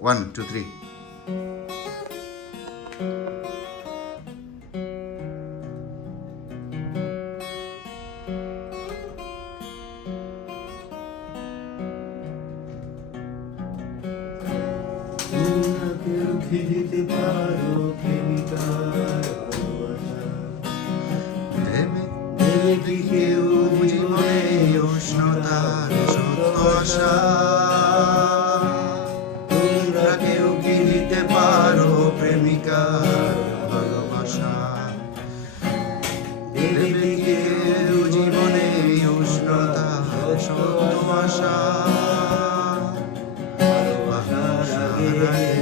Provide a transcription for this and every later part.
1, 2, 3. দিতে পারো প্রেমিকার ভালোবাসা, দেবে কি কেউ জীবনে উষ্ণতার সত্য আশা? তোমরা কেউ কি দিতে পারো প্রেমিকার ভালোবাসা? দেবে কি কেউ জীবনে উষ্ণতার সত্য আশা? ভালোবাসার আগে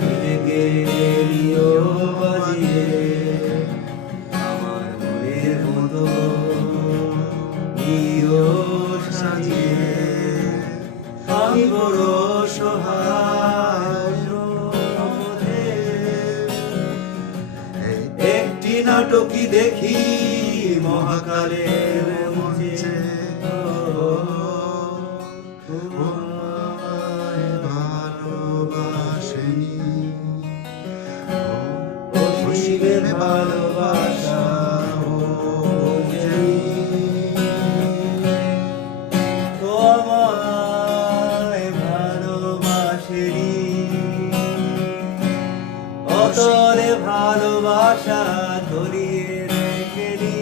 নিজেকে রেডিও বাজিয়ে আমার মনের মতো নিও সাজিয়ে। আমি বড় সহায় বোধে, একটি নাটকই দেখি মহাকালের মঞ্চে। অসীমের ভালোবাসা তো আমায় ভালোবাসেনি, অতলে ভালোবাসা ধরিয়ে রেখেনি।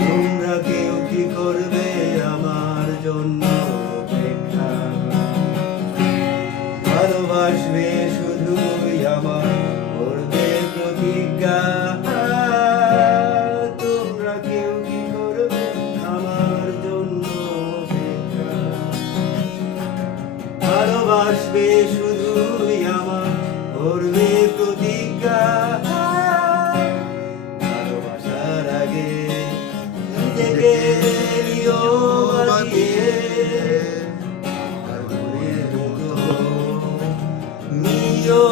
তোমরা কেউ কি করবে আমার জন্য অপেক্ষা? ভালোবাসবে শুধুই আমার, করবে প্রতিজ্ঞা। তোমরা কেউ কি করবে আমার জন্য অপেক্ষা? ভালোবাসবে শুধুই আমার, করবে প্রতিজ্ঞা। ভালোবাসার আগে নিজেকে রেডিও বাজিয়ে আমার মনের মতো নিও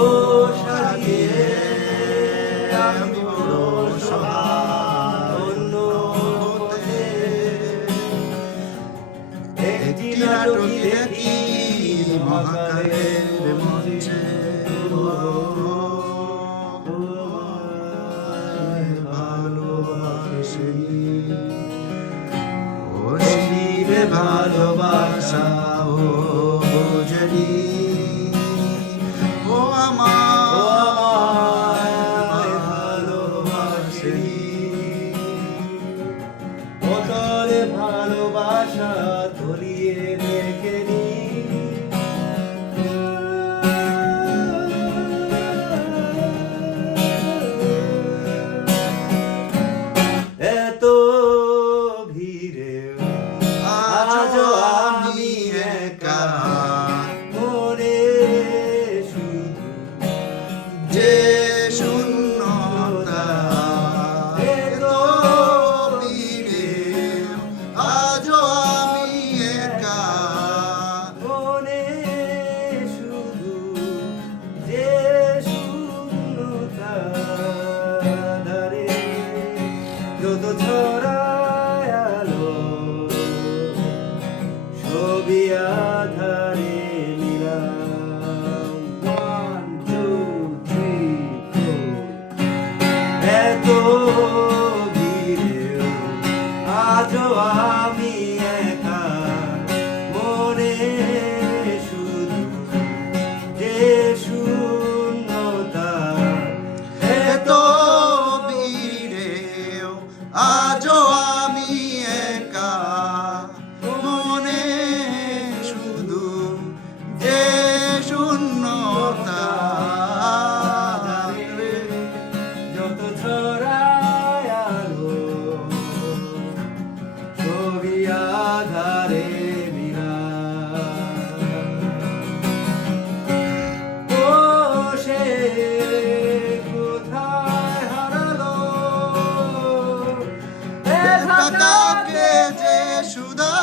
সাজিয়ে। আমি বড় সহায় অন্য পথে, একটি নাটকই দেখি মহাকালের মঞ্চে। তোমায় ভালোবাসি, অসীমে ভালোবাসা ও বোঝেনি। ও আমায় ভালোবাসেনি, অতলে ভালোবাসা ধরিয়ে রেখেনি। এত ভিড়ে আজও আমি একা, মনে শুধু যে শূন্যতা। এত ভিড়ে আজও আমি একা, মনে শুধু যে শূন্যতা। ধারে যত ছড়ায় আলো, ছবি আধারে মিলাম। 1, 2, 3, 4। এত ভিড়েও আজও আমি একা, মনে শুধু যে শূন্যতা। এত ভিড়েও আজও আমি একা, মনে শুধু যে শূন্যতা। যত ছড়ায় আলো, ছবি আধারে বিরাম। ও সে কোথায় হারালো? কাকে যে সুধা